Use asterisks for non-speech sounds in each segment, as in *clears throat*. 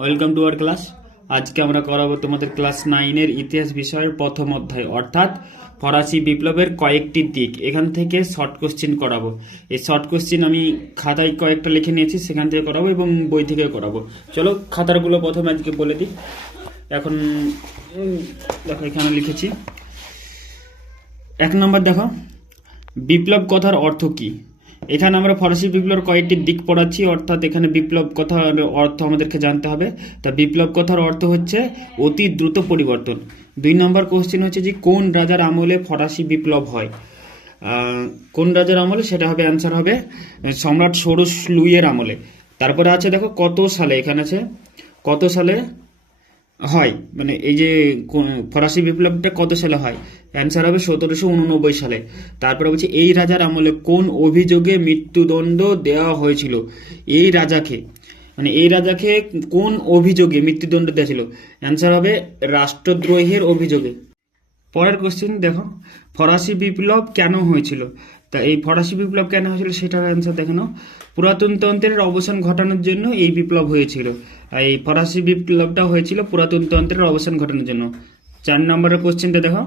Welcome to our class আজকে আমরা করাবো তোমাদের ক্লাস নাইনের ইতিহাস বিষয়ের প্রথম অধ্যায়, অর্থাৎ ফরাসি বিপ্লবের কয়েকটি দিক। এখান থেকে শর্ট কোশ্চিন করাবো। এই শর্ট কোশ্চিন আমি খাতায় কয়েকটা লিখে নিয়েছি, সেখান থেকে করাবো এবং বই থেকে করাবো। চলো খাতারগুলো প্রথমে আজকে বলে দিই। এখন দেখো, এখানে লিখেছি। এক নম্বর দেখো, বিপ্লব কথার অর্থ কি? এখানে আমরা ফরাসি বিপ্লবের কয়েকটি দিক পড়াচ্ছি, অর্থাৎ এখানে বিপ্লব কথার অর্থ আমাদেরকে জানতে হবে। তা বিপ্লব কথার অর্থ হচ্ছে অতি দ্রুত পরিবর্তন। দুই নম্বর কোশ্চেন হচ্ছে যে কোন রাজার আমলে ফরাসি বিপ্লব হয়? কোন রাজার আমলে? সেটা হবে অ্যান্সার হবে, সম্রাট ষোড়শ লুইয়ের আমলে। তারপরে আছে দেখো কত সালে, এখানে আছে, কত সালে? হয়। মানে এই যে ফরাসি বিপ্লবটা কত সালে হয়? অ্যান্সার হবে সতেরোশো উননব্বই সালে। তারপরে বলছে, এই রাজার আমলে কোন অভিযোগে মৃত্যুদণ্ড দেওয়া হয়েছিল? এই রাজাকে। মানে এই রাজাকে কোন অভিযোগে মৃত্যুদণ্ড দেওয়া ছিল অ্যান্সার হবে রাষ্ট্রদ্রোহের অভিযোগে। পরের কোশ্চেন দেখো। ফরাসি বিপ্লব কেন হয়েছিল? তা এই ফরাসি বিপ্লব কেন হয়েছিল সেটার অ্যান্সার দেখে নাও। পুরাতন তন্ত্রের অবসান ঘটানোর জন্য এই বিপ্লব হয়েছিল। এই ফরাসি বিপ্লবটা হয়েছিল পুরাতন তন্ত্রের অবসান ঘটানোর জন্য। চার নম্বরের কোশ্চেনটা দেখো।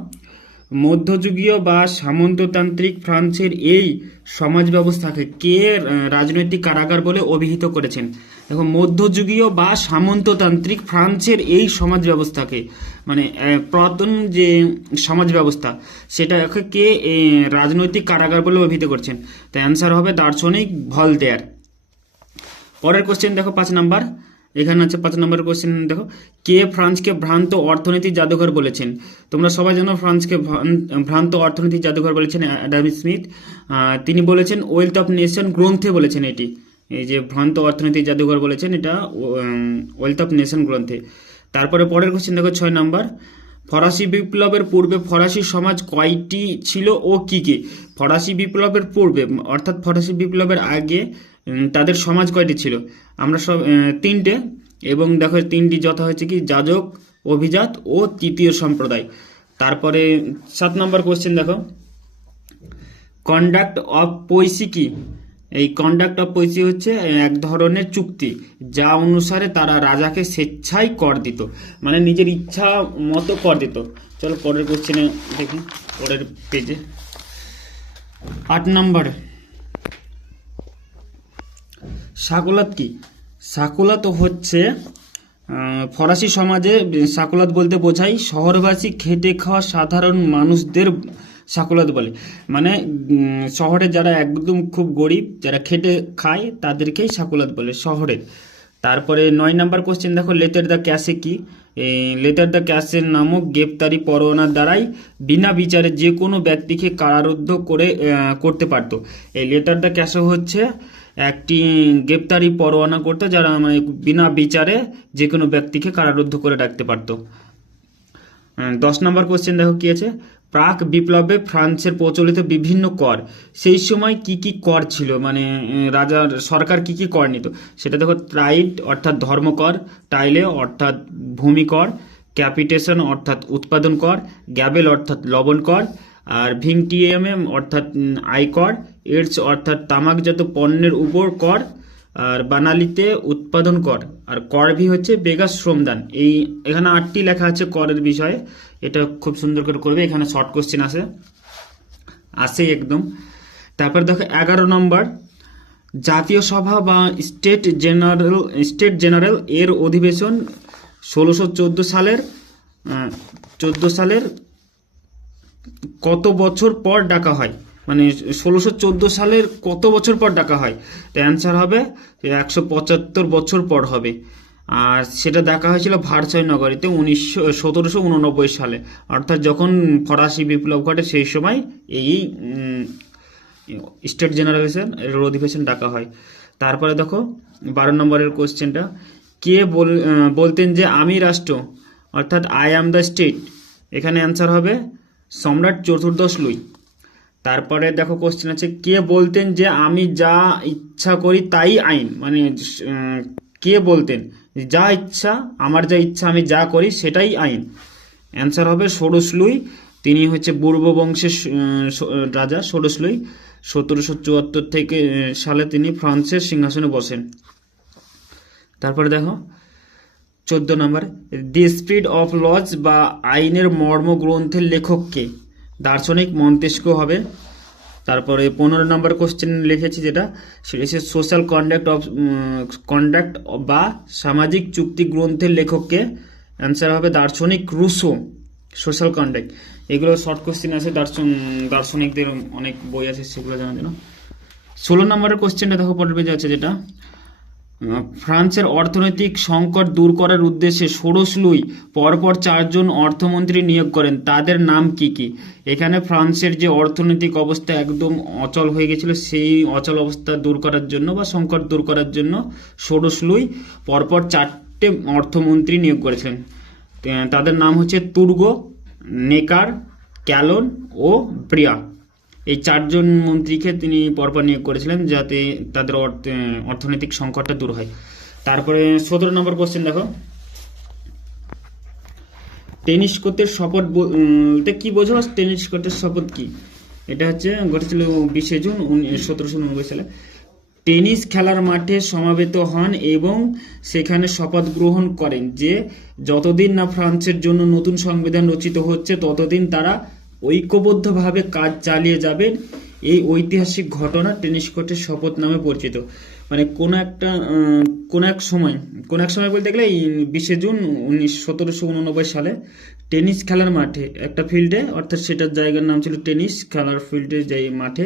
মধ্যযুগীয় বা সামন্ততান্ত্রিক ফ্রান্সের এই সমাজ ব্যবস্থাকে কে রাজনৈতিক কারাগার বলে অভিহিত করেছেন? দেখো, মধ্যযুগীয় বা সামন্ততান্ত্রিক ফ্রান্সের এই সমাজ ব্যবস্থাকে মানে পুরাতন যে সমাজ ব্যবস্থা সেটাকে কে রাজনৈতিক কারাগার বলে অভিহিত করছেন? তো অ্যান্সার হবে দার্শনিক ভলতেয়ার পরের কোশ্চেন দেখো পাঁচ নাম্বার। এখানে আছে পাঁচ নম্বর কোশ্চেন দেখো, কে ফ্রান্সকে ভ্রান্ত অর্থনীতি জাদুঘর বলেছেন? তোমরা সবাই জানো ফ্রান্সকে ভ্রান- ভ্রান্ত অর্থনীতি জাদুঘর বলেছেন অ্যাডাম স্মিথ। তিনি বলেছেন ওয়েলথ অফ নেশন গ্রন্থে বলেছেন এটি। এই যে ভ্রান্ত অর্থনীতি জাদুঘর বলেছেন এটা ওয়েলথ অফ নেশন গ্রন্থে। তারপরে পরের কোশ্চেন দেখো, ছয় নাম্বার। ফরাসি বিপ্লবের পূর্বে ফরাসি সমাজ কয়টি ছিল ও কি কি? ফরাসি বিপ্লবের পূর্বে, অর্থাৎ ফরাসি বিপ্লবের আগে তাদের সমাজ কয়টি ছিল? আমরা সব তিনটে, এবং দেখো তিনটি যথা হয়েছে কি? যাজক, অভিজাত ও তৃতীয় সম্প্রদায়। তারপরে সাত নম্বর কোশ্চেন দেখো। কন্ডাক্ট অফ পয়সি কি এই কন্ডাক্ট অফ পয়সি হচ্ছে এক ধরনের চুক্তি, যা অনুসারে তারা রাজাকে স্বেচ্ছায় কর দিত মানে নিজের ইচ্ছা মতো কর দিত। চলো পরের কোশ্চেনে দেখি, পরের পেজে আট নম্বর। সাকুলাত কি? সাকুলাত হচ্ছে ফরাসি সমাজে, সাকুলাত বলতে বোঝায়, শহরবাসী খেটে খাওয়া সাধারণ মানুষদের সাকুলাত বলে। মানে শহরে যারা একদম খুব গরিব, যারা খেটে খায়, তাদেরকেই সাকুলাত বলে শহরে। তারপরে নয় নাম্বার কোশ্চেন দেখো লেটার দ্য ক্যাশে কি? লেটার দ্য ক্যাশের নামক গ্রেপ্তারি পরোয়ানার দ্বারাই বিনা বিচারে যে কোনো ব্যক্তিকে কারারুদ্ধ করে করতে পারতো। এই লেটার দ্য ক্যাশে হচ্ছে একটি গ্রেপ্তারি পরোয়ানা করতো, যারা মানে বিনা বিচারে যে কোনো ব্যক্তিকে কারারুদ্ধ করে রাখতে পারতো। দশ নম্বর কোশ্চেন দেখো, কি আছে? প্রাক বিপ্লবে ফ্রান্সের প্রচলিত বিভিন্ন কর। সেই সময় কি কি কর ছিল? মানে রাজার, সরকার কি কি কর নিত? সেটা দেখো ট্রাইড অর্থাৎ ধর্মকর, টাইলে অর্থাৎ ভূমি কর ক্যাপিটেশন অর্থাৎ উৎপাদন কর, গ্যাবেল অর্থাৎ লবণ কর, আর ভিংটিএমএম অর্থাৎ আয়কর এডস অর্থাৎ তামাকজাত পণ্যের উপর কর, আর বানালিতে উৎপাদন কর। আর করভি হচ্ছে বেগা শ্রমদান। এই, এখানে আটটি লেখা আছে করের বিষয়ে। এটা খুব সুন্দর করে করবে। এখানে শর্ট কোশ্চেন আসে আসেই একদম। তারপর দেখো, এগারো নম্বর। জাতীয় সভা বা স্টেট জেনারেল স্টেট জেনারেল এর অধিবেশন ষোলোশো সালের চোদ্দ সালের কত বছর পর ডাকা হয়? মানে ষোলোশো চোদ্দ সালের কত বছর পর ডাকা হয়? তো অ্যান্সার হবে একশো পঁচাত্তর বছর পর হবে। আর সেটা দেখা হয়েছিল ভারসাই নগরীতে উনিশশো, সতেরোশো উননব্বই সালে। অর্থাৎ যখন ফরাসি বিপ্লব ঘটে, সেই সময় এই স্টেট জেনারেশন অধিবেশন ডাকা হয়। তারপরে দেখো, বারো নম্বরের কোশ্চেনটা, কে বল বলতেন যে আমি রাষ্ট্র, অর্থাৎ আই অ্যাম দ্য স্টেট। এখানে অ্যান্সার হবে সম্রাট চতুর্দশ লুই। তারপরে দেখো কোশ্চেন আছে, কে বলতেন যে আমি যা ইচ্ছা করি তাই আইন মানে কে বলতেন? যা ইচ্ছা, আমার যা ইচ্ছা, আমি যা করি, সেটাই আইন। অ্যান্সার হবে ষোড়শলুই তিনি হচ্ছে পূর্ব বংশের রাজা। ষোড়শলুই সতেরোশো চুয়াত্তর থেকে সালে তিনি ফ্রান্সের সিংহাসনে বসেন। তারপরে দেখো, চোদ্দ number, the spirit of laws বা আইনের মর্ম গ্রন্থের লেখককে দার্শনিক মন্তেস্ক হবে। তারপরে পনেরো নম্বর কোশ্চেন লিখেছি যেটা সেটা সোশ্যাল কন্ডাক্ট অফ কন্ডাক্ট বা সামাজিক চুক্তি গ্রন্থের লেখককে অ্যান্সার হবে দার্শনিক রুশো সোশ্যাল কন্ডাক্ট এগুলো শর্ট কোশ্চেন আছে, দার্শন, দার্শনিকদের অনেক বই আছে, সেগুলো জানার জন্য। ষোলো নম্বরের কোশ্চেনটা দেখো পড়বে যাচ্ছে যেটা ফ্রান্সের অর্থনৈতিক সংকট দূর করার উদ্দেশ্যে ষোড়শ লুই পরপর চারজন অর্থমন্ত্রী নিয়োগ করেন। তাদের নাম কি কি? এখানে ফ্রান্সের যে অর্থনৈতিক অবস্থা একদম অচল হয়ে গেছিল, সেই অচল অবস্থা দূর করার জন্য বা সংকট দূর করার জন্য ষোড়শ লুই পরপর চারটে অর্থমন্ত্রী নিয়োগ করেছেন তাদের নাম হচ্ছে তুর্গ, নেকার, ক্যালন ও ব্রিয়া এই চারজন মন্ত্রীকে তিনি পরপর নিয়োগ করেছিলেন যাতে তাদের অর্থ- অর্থনৈতিক সংকটটা দূর হয়। তারপরে সতেরো নম্বর কোশ্চেন দেখো। টেনিস কোর্টের শপথ ব- উম, এটা কি বোঝো? টেনিস কোর্টের শপথ কি? এটা হচ্ছে ঘটেছিল বিশে জুন সতেরোশো উননব্বই সালে। টেনিস খেলার মাঠে সমাবেত হন এবং সেখানে শপথ গ্রহণ করেন যে যতদিন না ফ্রান্সের জন্য নতুন সংবিধান রচিত হচ্ছে ততদিন তারা ঐক্যবদ্ধভাবে কাজ চালিয়ে যাবেন। এই ঐতিহাসিক ঘটনা টেনিস কোর্টের শপথ নামে পরিচিত। মানে কোন একটা কোনো এক সময়, কোন এক সময় বলতে গেলে বিশে জুন উনিশ, সতেরোশো উননব্বই সালে টেনিস খেলার মাঠে একটা ফিল্ডে, অর্থাৎ সেটার জায়গার নাম ছিল টেনিস খেলার ফিল্ডে যে মাঠে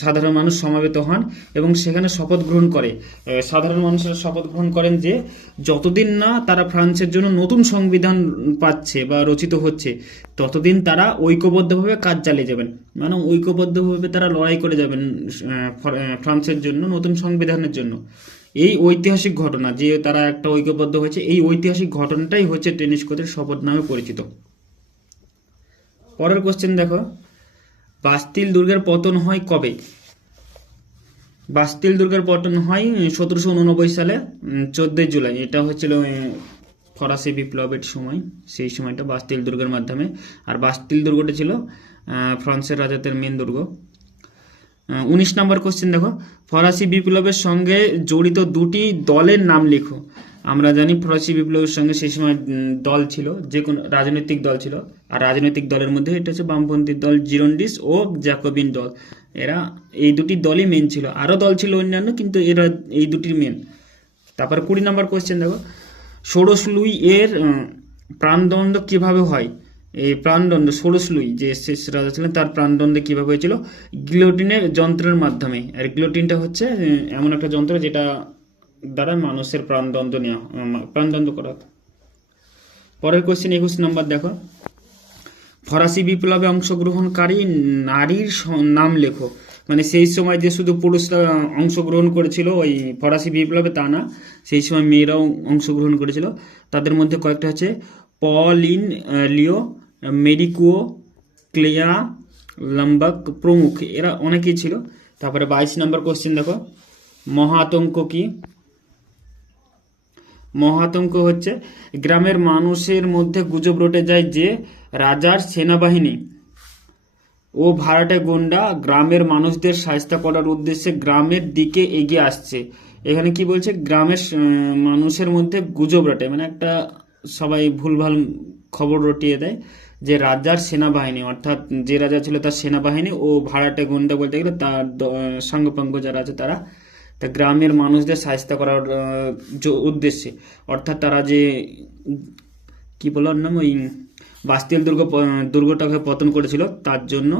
সাধারণ মানুষ সমাবেত হন এবং সেখানে শপথ গ্রহণ করে। সাধারণ মানুষেরা শপথ গ্রহণ করেন যে, যতদিন না তারা ফ্রান্সের জন্য নতুন সংবিধান পাচ্ছে বা রচিত হচ্ছে, ততদিন তারা ঐক্যবদ্ধভাবে কাজ চালিয়ে যাবেন। মানে ঐক্যবদ্ধভাবে তারা লড়াই করে যাবেন ফ্রান্সের জন্য, নতুন সংবিধানের জন্য। এই ঐতিহাসিক ঘটনা যে তারা একটা ঐক্যবদ্ধ হয়েছে, এই ঐতিহাসিক ঘটনাটাই হচ্ছে টেনিস কোচের শপথ নামে পরিচিত। পরের কোশ্চেন দেখো। বাস্তিল দুর্গের পতন হয় কবে? বাস্তিল দুর্গের পতন হয় সতেরোশো উননব্বই সালে চোদ্দই জুলাই। এটা হচ্ছিল ফরাসি বিপ্লবের সময়, সেই সময়টা বাস্তিল দুর্গের মাধ্যমে। আর বাস্তিল দুর্গটা ছিল ফ্রান্সের রাজাদের মেন দুর্গ। উনিশ নম্বর কোশ্চেন দেখো। ফরাসি বিপ্লবের সঙ্গে জড়িত দুটি দলের নাম লিখো। আমরা জানি ফরাসি বিপ্লবের সঙ্গে সেই সময় দল ছিল, যে কোনো রাজনৈতিক দল ছিল। আর রাজনৈতিক দলের মধ্যে এটা হচ্ছে বামপন্থী দল জিরন্ডিস ও জ্যাকোবিন দল। এরা এই দুটি দলই মেন ছিল। আরও দল ছিল অন্যান্য, কিন্তু এরা এই দুটির মেন তারপর কুড়ি নম্বর কোয়েশ্চেন দেখো। ষোড়শ লুই এর প্রাণদণ্ড কীভাবে হয়? এই প্রাণদণ্ড, ষোড়শ লুই যে শেষ রাজা ছিলেন, তার প্রাণদণ্ড কীভাবে হয়েছিল? গিলোটিনের যন্ত্রের মাধ্যমে। আর গিলোটিনটা হচ্ছে এমন একটা যন্ত্র যেটা দ্বারা মানুষের প্রাণদণ্ড নেওয়া প্রাণদণ্ড করা। হতো। পরের কোশ্চেন একুশ নম্বর দেখো। ফরাসি বিপ্লবে অংশগ্রহণকারী নারীর নাম লেখো। মানে সেই সময় যে শুধু পুরুষরা অংশগ্রহণ করেছিল, ওই ফরাসি বিপ্লবে তা না, সেই সময় মেয়েরাও অংশগ্রহণ করেছিল। তাদের মধ্যে কয়েকটা হচ্ছে পলিন লিও মেরিকুও ক্লেয়া, লাম্বাক প্রমুখ। এরা অনেকেই ছিল। তারপরে বাইশ নম্বর কোশ্চেন দেখো। মহাতঙ্ক কি? মহাতঙ্ক হচ্ছে, গ্রামের মানুষের মধ্যে গুজব রটে যায় যে রাজার সেনাবাহিনী। ও ভাড়াটে গুন্ডা গ্রামের মানুষদের সাহায্য করার উদ্দেশ্যে গ্রামের দিকে এগিয়ে আসছে। এখানে কি বলছে? গ্রামের মানুষের মধ্যে গুজব রটে। মানে একটা সবাই ভুলভাল খবর রটিয়ে দেয় যে রাজার সেনাবাহিনী, অর্থাৎ যে রাজা ছিল তার সেনাবাহিনী, ও ভাড়াটে গুন্ডা বলতে গেলে তার সাঙ্গপাঙ্গ যারা আছে তারা তা গ্রামের মানুষদের সাহায্য করার উদ্দেশ্যে। অর্থাৎ তারা যে, কি বলার নাম ওই, বাস্তিল দুর্গ দুর্গটাকে পতন করেছিল, তার জন্য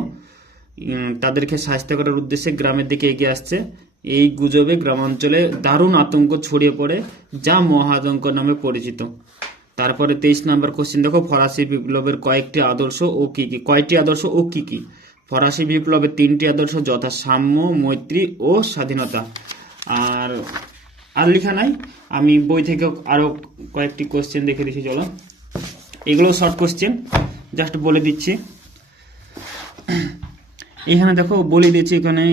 তাদেরকে সাহায্য করার উদ্দেশ্যে গ্রামের দিকে এগিয়ে আসছে। এই গুজবে গ্রামাঞ্চলে দারুণ আতঙ্ক ছড়িয়ে পড়ে, যা মহাতঙ্ক নামে পরিচিত। তারপরে তেইশ নাম্বার কোশ্চেন দেখো ফরাসি বিপ্লবের কয়েকটি আদর্শ ও কি কি, কয়টি আদর্শ ও কি কি? ফরাসি বিপ্লবের তিনটি আদর্শ যথা সাম্য মৈত্রী ও স্বাধীনতা। আর আর লেখা নাই। আমি বই থেকে আরও কয়েকটি কোশ্চেন দেখে দিচ্ছি, চলো। এগুলো শর্ট কোশ্চেন জাস্ট বলে দিচ্ছি। এখানে দেখো, বলে দিয়েছি এখানে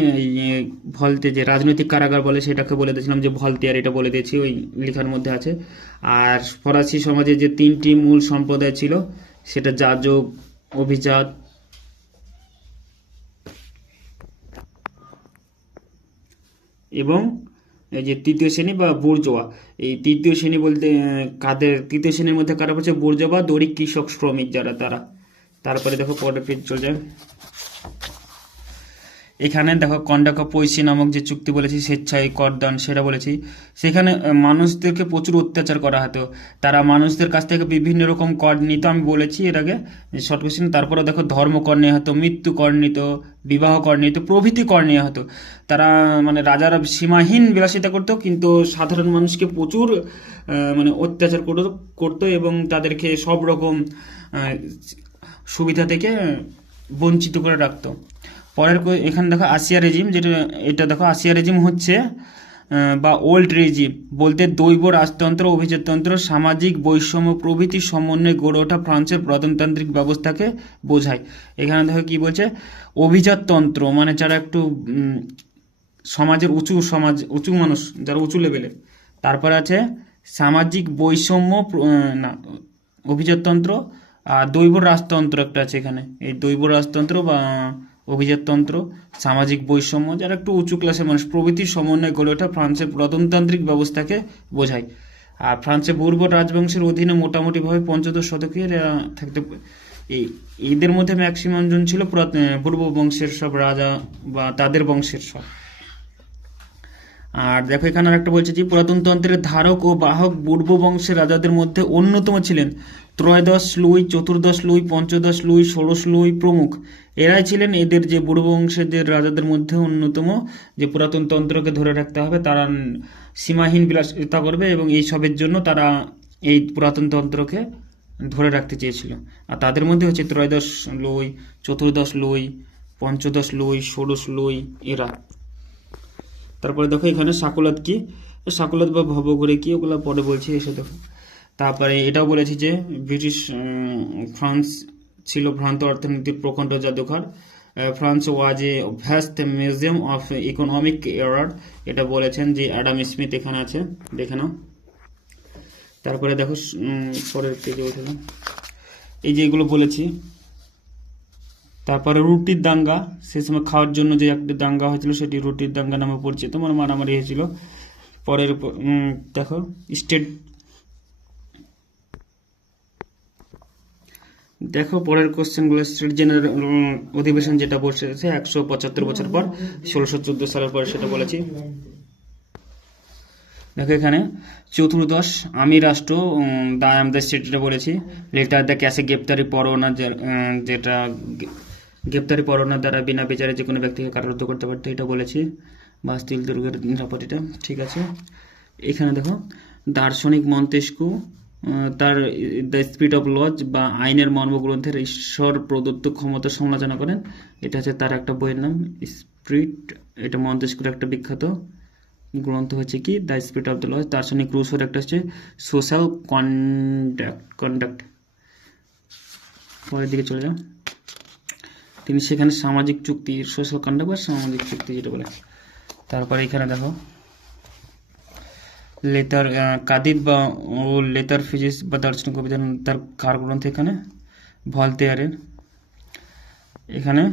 ভলতে যে রাজনৈতিক কারাগার বলে, সেটাকে বলে দিয়েছিলাম যে ভলতিয়ার এটা বলে দিয়েছি, ওই লেখার মধ্যে আছে। আর ফরাসি সমাজে যে তিনটি মূল সম্প্রদায় ছিল, সেটা যাজক, অভিজাত এবং এই যে তৃতীয় শ্রেণি বা বুর্জোয়া। এই তৃতীয় শ্রেণি বলতে কাদের, তৃতীয় শ্রেণির মধ্যে কারা পড়ছে? বুর্জোয়া দড়ি কৃষক শ্রমিক যারা, তারা। তারপরে দেখো পরের পেজ চলে যায়। এখানে দেখো কন্ডাকা পৈশি নামক যে চুক্তি বলেছি, স্বেচ্ছায় করদান সেটা বলেছি। সেখানে মানুষদেরকে প্রচুর অত্যাচার করা হতো তারা মানুষদের কাছ থেকে বিভিন্ন রকম কর নিত, আমি বলেছি এর আগে শর্ট কোশ্চেন তারপরে দেখো ধর্ম কর নেওয়া হতো মৃত্যু কর নিত, বিবাহ কর নিত, প্রভৃতি কর নেওয়া হতো তারা মানে রাজারা সীমাহীন বিলাসিতা করতো, কিন্তু সাধারণ মানুষকে প্রচুর মানে অত্যাচার করতো করতো এবং তাদেরকে সব রকম সুবিধা থেকে বঞ্চিত করে রাখতো। পরের এখানে দেখো আসিয়া রেজিম যেটা, এটা দেখো আসিয়া রেজিম হচ্ছে বা ওল্ড রেজিম বলতে দৈব রাজতন্ত্র, অভিজাততন্ত্র, সামাজিক বৈষম্য, প্রভৃতি সমন্বয়ে গড়ে ওঠা ফ্রান্সের প্রজাতান্ত্রিক ব্যবস্থাকে বোঝায়। এখানে দেখো কি বলছে, অভিজাততন্ত্র মানে যারা একটু সমাজের উঁচু, সমাজ, উঁচু মানুষ, যারা উঁচু লেভেলে তারপর আছে, সামাজিক বৈষম্য না, অভিজাততন্ত্র, আর দৈব রাজতন্ত্র একটা আছে এখানে। এই দৈব রাজতন্ত্র বা অভিজাততন্ত্র, সামাজিক বৈষম্য, যারা একটু উঁচু ক্লাসের মানুষ, প্রভৃতির সমন্বয় গড়ে ওঠা ফ্রান্সের প্রজাতান্ত্রিক ব্যবস্থাকে বোঝায়। আর ফ্রান্সে পূর্ব রাজবংশের অধীনে মোটামুটিভাবে পঞ্চদশ শতকের থাকতে এই, এদের মধ্যে ম্যাক্সিমাম জন ছিল পূর্ব বংশের সব রাজা বা তাদের বংশের সব। আর দেখো, এখানে আর একটা বলছে যে পুরাতন তন্ত্রের ধারক ও বাহক পূর্ব বংশের রাজাদের মধ্যে অন্যতম ছিলেন ত্রয়োদশ লুই, চতুর্দশ লুই, পঞ্চদশ লুই, ষোড়শ লুই প্রমুখ। এরাই ছিলেন এদের যে পূর্ব বংশের রাজাদের মধ্যে অন্যতম, যে পুরাতন তন্ত্রকে ধরে রাখতে হবে, তারা সীমাহীন বিলাসিতা করবে এবং এই সবের জন্য তারা এই পুরাতন তন্ত্রকে ধরে রাখতে চেয়েছিল। আর তাদের মধ্যে হচ্ছে ত্রয়োদশ লুই, চতুর্দশ লুই, পঞ্চদশ লুই, ষোড়শ লুই এরা। তারপরে দেখো এখানে সাকুলাত কি? সাকুলাত বা ভবঘুরে কি? ওগুলো পরে বলছি, এসে দেখো। তারপরে এটাও বলেছি যে ব্রিটিশ ফ্রান্স ছিল ভ্রান্ত অর্থনীতির প্রখণ্ড জাদুঘর। France was a vast museum of economic error এটা বলেছেন যে অ্যাডাম স্মিথ এখানে আছে, দেখে নাও। তারপরে দেখো পরের পেজে উঠে যাও। এই যে এগুলো বলেছি। তারপরে রুটির দাঙ্গা সেই সময় খাওয়ার জন্য যে একটা দাঙ্গা হয়েছিল, সেটি রুটির দাঙ্গা নামে পরিচিত মানে মারামারি হয়েছিল। পরের দেখো স্টেট দেখো পরের কোশ্চেনগুলো স্টেট জেনারেল অধিবেশন যেটা বসেছে একশো পঁচাত্তর বছর পর, ষোলোশো চোদ্দ সালের পরে সেটা বলেছি। দেখো এখানে, চতুর্দশ, আমি রাষ্ট্র দা আম দ্য বলেছি। লেটার দ্য ক্যাশে গ্রেপ্তারি পরোয়ানা যেটা গ্রেপ্তারি পরোয়ানার দ্বারা বিনা বিচারে যে কোনো ব্যক্তিকে কারারুদ্ধ করতে পারতো, এটা বলেছি। বা স্টিল দুর্গের নিরাপত্তিটা, ঠিক আছে। এখানে দেখো, দার্শনিক মন্তেস্কু তার দ্য স্পিরিট অফ লজ বা আইনের মর্মগ্রন্থের ঈশ্বর প্রদত্ত ক্ষমতা সমালোচনা করেন। এটা হচ্ছে তার একটা বইয়ের নাম স্পিরিট এটা মন্তেস্কুর একটা বিখ্যাত গ্রন্থ হচ্ছে কি? The spirit of the laws দার্শনিক রুশোর একটা হচ্ছে সোশ্যাল কন্ডাক্ট কন্ডাক্ট পরের দিকে চলে যাও। তিনি সেখানে সামাজিক চুক্তি সোশ্যাল কন্ডাক্ট বা সামাজিক চুক্তি যেটা বলে। তারপরে এখানে দেখো লেতার কাদিদ বা ও লেতার ফিজিক্স বা দার্শনিক অভিধান তার কার গ্রন্থ এখানে ভলতেয়ারের এখানে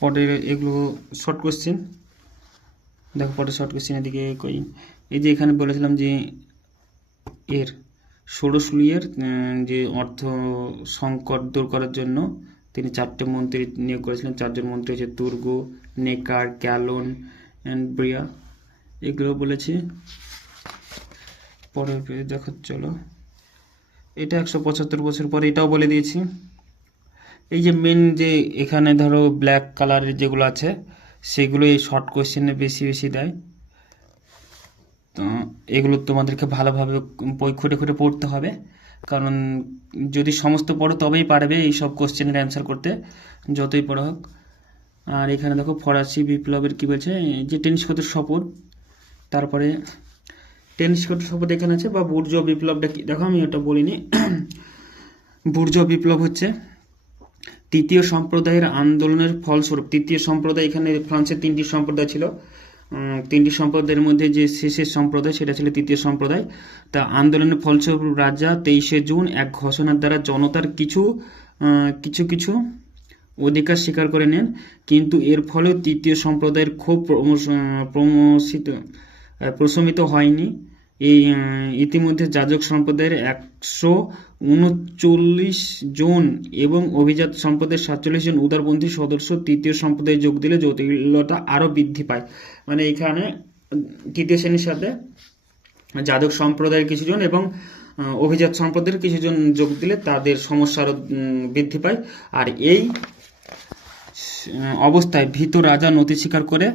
পটের এগুলো শর্ট কোশ্চেন দেখো পরে শর্ট কোশ্চেনের দিকে কই এই যে এখানে বলেছিলাম যে এর ষোড়শ যে অর্থ সংকট দূর করার জন্য তিনি চারটে মন্ত্রী নিয়োগ করেছিলেন চারজন মন্ত্রী হচ্ছে দুর্গ নেকার ক্যালন অ্যান্ড ব্রিয়া এগুলো বলেছি। পরের পেজে দেখো চলো। এটা একশো পঁচাত্তর বছর পরে এটাও বলে দিয়েছি। এই যে মেন যে এখানে ধরো ব্ল্যাক কালারের যেগুলো আছে, সেগুলো এই শর্ট কোশ্চেনে বেশি বেশি দেয়। তো এগুলো তোমাদেরকে ভালোভাবে বই খুঁটে খুঁটে পড়তে হবে। কারণ যদি সমস্ত পড়ো তবেই পারবে এই সব কোশ্চেনের অ্যান্সার করতে, যতই পড়া হোক। আর এখানে দেখো ফরাসি বিপ্লবের কী বলছে যে টেনিস কোর্টের শপথ তারপরে টেনিস কোর্টের শপথ এখানে আছে, বা বুর্জ বিপ্লবটা কি? দেখো আমি ওটা বলিনি। *clears throat* বুর্জ বিপ্লব হচ্ছে তৃতীয় সম্প্রদায়ের আন্দোলনের ফলস্বরূপ। তৃতীয় সম্প্রদায় এখানে ফ্রান্সের তিনটি সম্প্রদায় ছিল। তিনটি সম্প্রদায়ের মধ্যে যে শেষের সম্প্রদায়, সেটা ছিল তৃতীয় সম্প্রদায়। তা আন্দোলনের ফলস্বরূপ রাজা তেইশে জুন এক ঘোষণার দ্বারা জনতার কিছু কিছু কিছু অধিকার স্বীকার করে নেন। কিন্তু এর ফলে তৃতীয় সম্প্রদায়ের ক্ষোভ প্রমোশিত প্রশমিত হয়নি। এই ইতিমধ্যে যাজক সম্প্রদায়ের একশো উনচল্লিশ জন এবং অভিজাত সম্প্রদায়ের সাতচল্লিশ জন উদারপন্থী সদস্য তৃতীয় সম্প্রদায়ে যোগ দিলে জটিলতা আরও বৃদ্ধি পায়। মানে এখানে তৃতীয় শ্রেণির সাথে যাদক সম্প্রদায়ের কিছুজন এবং অভিজাত সম্প্রদায়ের কিছুজন যোগ দিলে তাদের সমস্যা আরও বৃদ্ধি পায়। আর এই অবস্থায় ভীত রাজা নথি স্বীকার করে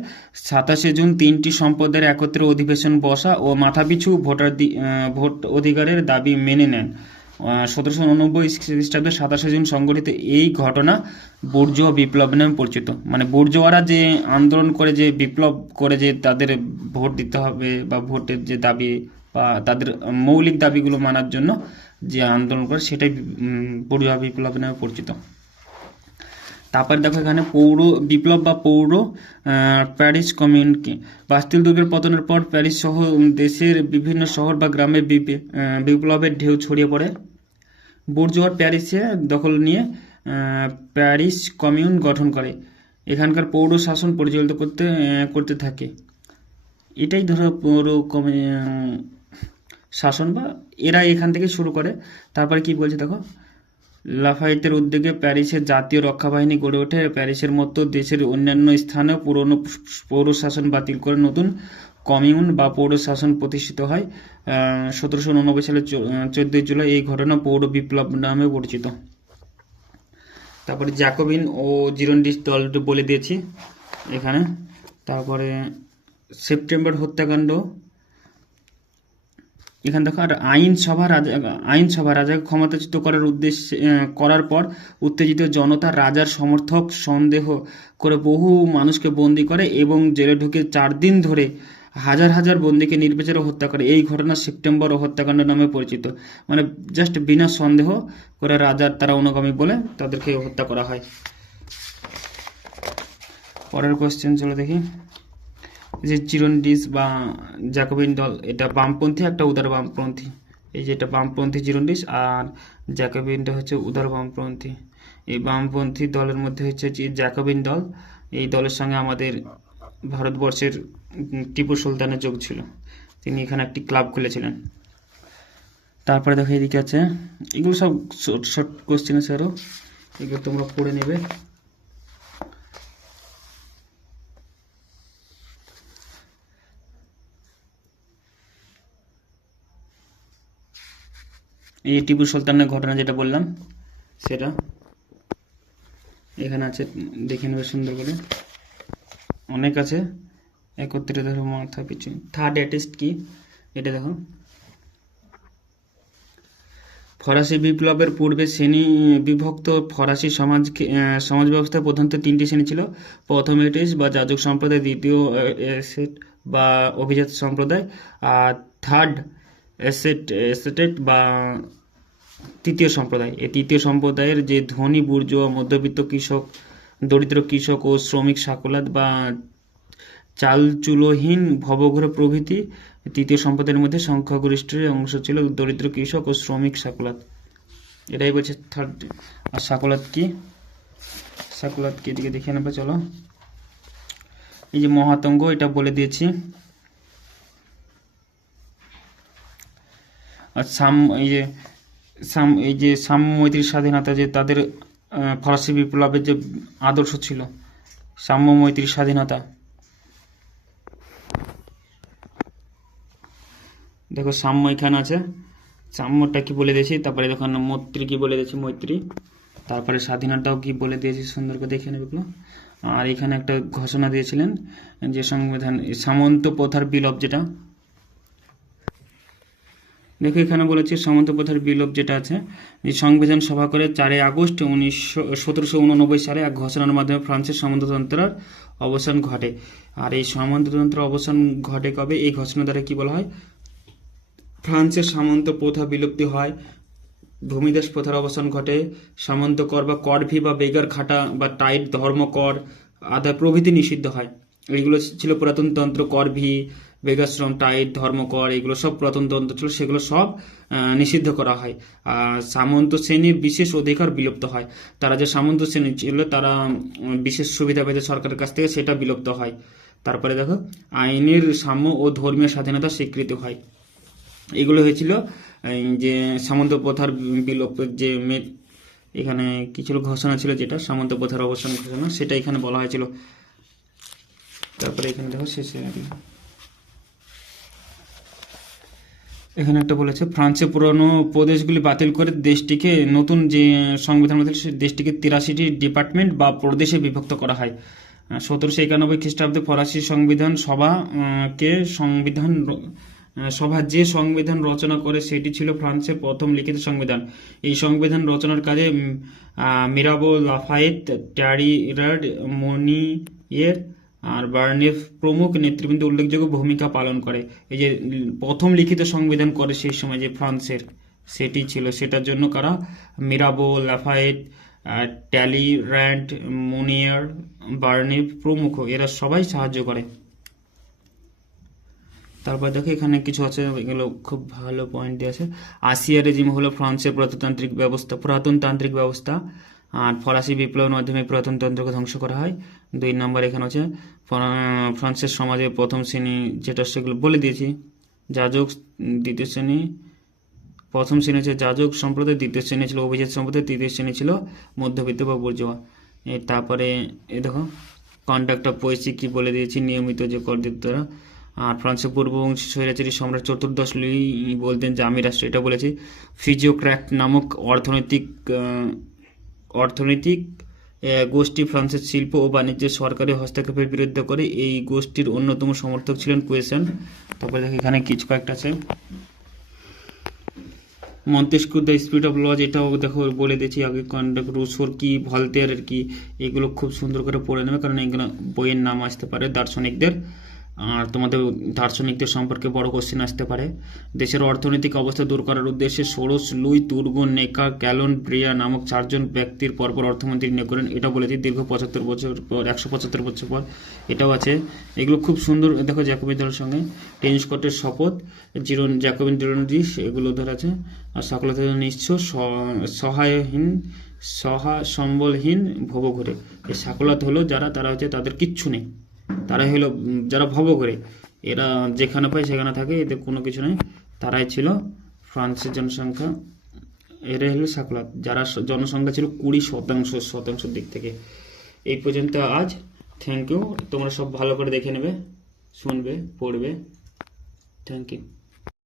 সাতাশে জুন তিনটি সম্প্রদায়ের একত্রে অধিবেশন বসা ও মাথাপিছু ভোটার ভোট অধিকারের দাবি মেনে নেন। সতেরোশো উননব্বই খ্রিস্টাব্দে সাতাশে জুন সংগঠিত এই ঘটনা বর্জুয়া বিপ্লব নামে পরিচিত। মানে বর্জুয়ারা যে আন্দোলন করে, যে বিপ্লব করে যে তাদের ভোট দিতে হবে বা ভোটের যে দাবি বা তাদের মৌলিক দাবিগুলো মানার জন্য যে আন্দোলন করে, সেটাই বর্জুয়া বিপ্লব নামে পরিচিত। তারপর দেখো এখানে পৌর, বিপ্লব বা পৌর প্যারিস কমিউনকে বাস্তিল দুর্গের পতনের পর প্যারিস সহ দেশের বিভিন্ন শহর বা গ্রামে বিপে- বিপ্লবের ঢেউ ছড়িয়ে পড়ে। বুর্জোয়ার প্যারিসে দখল নিয়ে প্যারিস কমিউন গঠন করে। এখানকার পৌর শাসন পরিচালিত করতে করতে থাকে। এটাই ধরো পৌর কমি শাসন বা এরা এখান থেকে শুরু করে। তারপর কি বলছে দেখো? লাফায়েতের উদ্যোগে প্যারিসের জাতীয় রক্ষা বাহিনী গড়ে ওঠে। প্যারিসের মতো দেশের অন্যান্য স্থানে পুরনো পৌরশাসন বাতিল করে নতুন কমিউন বা পৌর শাসন প্রতিষ্ঠিত হয়। সতেরোশো উননব্বই সালের চোদ্দই জুলাই এই ঘটনা পৌর বিপ্লব নামে পরিচিত। তারপরে জ্যাকোবিন ও জিরন্ডিস দল বলে দিয়েছি এখানে। তারপরে সেপ্টেম্বর হত্যাকাণ্ড এখানে দেখো, আর আইনসভা রাজা আইনসভা রাজাকে ক্ষমতাচ্যুত করার উদ্দেশ্যে করার পর উত্তেজিত জনতা রাজার সমর্থক সন্দেহ করে বহু মানুষকে বন্দি করে এবং জেলে ঢুকে চার দিন ধরে হাজার হাজার বন্দিকে নির্বিচারে হত্যা করে। এই ঘটনা সেপ্টেম্বর হত্যাকাণ্ড নামে পরিচিত। মানে জাস্ট বিনা সন্দেহ করে রাজার তারা অনুগামী বলে তাদেরকে হত্যা করা হয়। পরের কোশ্চেন চলো দেখি। যে চিরন্ডিস বা জ্যাকোবিন দল, এটা বামপন্থী, একটা উদার বামপন্থী। এই যে এটা বামপন্থী চিরন্ডিস আর জ্যাকোবিনটা হচ্ছে উদার বামপন্থী। এই বামপন্থী দলের মধ্যে হচ্ছে যে জ্যাকোবিন দল, এই দলের সঙ্গে আমাদের ভারতবর্ষের টিপু সুলতানের যোগ ছিল। তিনি এখানে একটি ক্লাব খুলেছিলেন। তারপরে দেখো এদিকে আছে, এগুলো সব শর্ট শর্ট কোশ্চেন আছে আরও এগুলো তোমরা পড়ে নেবে। এই যে টিপু সুলতানের ঘটনা যেটা বললাম, সেটা এখানে আছে, দেখে নেবে সুন্দর করে। অনেক আছে, একত্রে ধরো মাথা পিছু। থার্ড অ্যাটেস্ট কি? এটা দেখো। ফরাসি বিপ্লবের পূর্বে শ্রেণি বিভক্ত ফরাসি সমাজকে সমাজ ব্যবস্থায় প্রধানত তিনটি শ্রেণি ছিল। প্রথম এটিস বা যাজক সম্প্রদায়, দ্বিতীয় বা অভিজাত সম্প্রদায়, আর থার্ড এসেট এসেটেট বা তৃতীয় সম্প্রদায়। এই তৃতীয় সম্প্রদায়ের যে ধনী বুর্জোয়া মধ্যবিত্ত কৃষক, দরিদ্র কৃষক ও শ্রমিক সাকলাত বা চালচুলোহীন ভবঘর প্রভৃতি তৃতীয় সম্প্রদায়ের মধ্যে সংখ্যাগরিষ্ঠের অংশ ছিল দরিদ্র কৃষক ও শ্রমিক সাকুলাত। এটাই বলছে থার্ড আর সাকুলাত কি? সাকুলাত কি? এদিকে দেখে নেবে, চলো। এই যে মহাতঙ্গ, এটা বলে দিয়েছি। আর সাম, এই যে, সাম, এই যে সাম্য মৈত্রীর স্বাধীনতা যে তাদের ফরাসি বিপ্লবের যে আদর্শ ছিল সাম্য মৈত্রীর স্বাধীনতা। দেখো, সাম্য এখানে আছে। সাম্যটা কি বলে দিয়েছি? তারপরে দেখো, মৈত্রী কি বলে দিয়েছি, মৈত্রী। তারপরে স্বাধীনতাও কি বলে দিয়েছি, সুন্দর করে দেখে নেবে আর এখানে একটা ঘোষণা দিয়েছিলেন যে সংবিধান, সামন্ত প্রথার বিলোপ যেটা দেখো এখানে বলেছে, সামন্ত প্রথার বিলোপ যেটা আছে, যে সংবিধান সভা করে চারই আগস্ট উনিশশো, সতেরোশো উননব্বই সালে এক ঘোষণার মাধ্যমে ফ্রান্সের সামন্ততন্ত্রের অবসান ঘটে। আর এই সামন্ততন্ত্রের অবসান ঘটে কবে? এই ঘোষণা দ্বারা কি বলা হয়? ফ্রান্সের সামন্ত প্রথা বিলুপ্তি হয়, ভূমিদাস প্রথার অবসান ঘটে, সামন্ত কর বা করভি বা বেগার খাটা বা টাইট ধর্মকর, আদায় প্রভৃতি নিষিদ্ধ হয়। এইগুলো ছিল পুরাতন তন্ত্র, করভি বেগাশ্রম, টাইট, ধর্মকর, এগুলো সব প্রত্নতন্ত্র ছিল, সেগুলো সব নিষিদ্ধ করা হয়। আর সামন্ত শ্রেণির বিশেষ অধিকার বিলুপ্ত হয়। তারা যে সামন্ত শ্রেণি ছিল, তারা বিশেষ সুবিধা পেতে সরকারের কাছ থেকে, সেটা বিলুপ্ত হয়। তারপরে দেখো, আইনের সাম্য ও ধর্মীয় স্বাধীনতা স্বীকৃতি হয়। এগুলো হয়েছিল যে সামন্ত প্রথার বিলোপের যে মে- এখানে কিছু ঘোষণা ছিল যেটা, সামন্ত প্রথার অবসান ঘোষণা, সেটা এখানে বলা হয়েছিল। তারপরে এখানে দেখো, শেষে আর কি। এখানে একটা বলেছে, ফ্রান্সে পুরনো প্রদেশগুলি বাতিল করে দেশটিকে নতুন যে সংবিধান মধ্যে সেই দেশটিকে তিরাশিটি ডিপার্টমেন্ট বা প্রদেশে বিভক্ত করা হয়। সতেরোশো একানব্বই খ্রিস্টাব্দে ফরাসি সংবিধান সভা কে সংবিধান সভা যে সংবিধান রচনা করে, সেটি ছিল ফ্রান্সের প্রথম লিখিত সংবিধান। এই সংবিধান রচনার কাজে মিরাবো লাফায়েত, ট্যারিরাড মনিয়ের আর বার্নেফ প্রমুখ নেতৃবৃন্দ উল্লেখযোগ্য ভূমিকা পালন করে। এই যে প্রথম লিখিত সংবিধান করে সেই সময় যে ফ্রান্সের সেটি ছিল, সেটার জন্য কারা? Mirabeau, Lafayette Tally Talleyrand Mounier, Barnave প্রমুখ, এরা সবাই সাহায্য করে। তারপর দেখো এখানে কিছু আছে, এগুলো খুব ভালো পয়েন্ট দিয়ে আছে। আসিয়া রেজিম হলো ফ্রান্সের প্রজাতান্ত্রিক ব্যবস্থা পুরাতনতান্ত্রিক ব্যবস্থা। আর ফরাসি বিপ্লবের মাধ্যমে প্রজাতন্ত্রকে ধ্বংস করা হয়। দুই নম্বর এখানে হচ্ছে ফ্রান্সের সমাজে প্রথম শ্রেণি যেটা সেগুলো বলে দিয়েছি, যাজক দ্বিতীয় শ্রেণি, প্রথম শ্রেণি হচ্ছে যাজক সম্প্রদায়, দ্বিতীয় শ্রেণি ছিল অভিজাত সম্প্রদায়, তৃতীয় শ্রেণি ছিল মধ্যবিত্ত বা বুর্জোয়া। তারপরে, এ দেখো কন্ডাক্ট অফ পয়েসি কি বলে দিয়েছি, নিয়মিত যে করদিতরা আর ফ্রান্সের পূর্ববংশী স্বৈরাচারী সম্রাট চতুর্দশ লুই বলতেন যে, আমি রাষ্ট্র এটা বলেছি ফিজিওক্র্যাট নামক অর্থনৈতিক অর্থনৈতিক গোষ্ঠী ফ্রান্সের শিল্প ও বাণিজ্যের সরকারি হস্তক্ষেপের বিরুদ্ধে করে এই গোষ্ঠীর অন্যতম সমর্থক ছিলেন কুয়েশন। তারপরে দেখো এখানে কিছু কয়েকটা আছে। Montesquieu the spirit of laws, এটাও দেখো বলে দিয়েছি আগে কন্ডাক্ট রুসোর কি ভলতেয়ারের কি, এগুলো খুব সুন্দর করে পড়ে নেবে, কারণ এগুলো বইয়ের নাম আসতে পারে দার্শনিকদের। আর তোমাদের দার্শনিকদের সম্পর্কে বড় কোশ্চেন আসতে পারে। দেশের অর্থনৈতিক অবস্থা দূর করার উদ্দেশ্যে ষোড়শ, লুই, তুর্গো, নেকা, ক্যালন, ব্রিয়া নামক চারজন ব্যক্তির পরপর অর্থমন্ত্রী নিয়োগ করেন। এটা বলেছি দীর্ঘ পঁচাত্তর বছর পর, একশো পঁচাত্তর বছর পর এটাও আছে। এগুলো খুব সুন্দর, দেখো জ্যাকোবিন দলের সঙ্গে। টেনিস কোর্টের শপথ, জিরোন, জ্যাকোবিন জিরোনিস এগুলো ধর আছে। আর সকলতা নিশ্চ সহায়হীন সহা সম্বলহীন ভবঘুরে। এই সাকলাত হলো যারা, তারা হচ্ছে তাদের কিচ্ছু নেই। তারা হলো যারা ভব করে এরা যেখানে পায় সেখানে থাকে এদের কোনো কিছু নেই। তারাই ছিল ফ্রান্সের জনসংখ্যা। এরা হলো সাকলাত যারা জনসংখ্যা ছিল কুড়ি শতাংশ শতাংশ দিক থেকে। এই পর্যন্ত আজ। থ্যাংক ইউ তোমরা সব ভালো করে দেখে নেবে, শুনবে, পড়বে। Thank you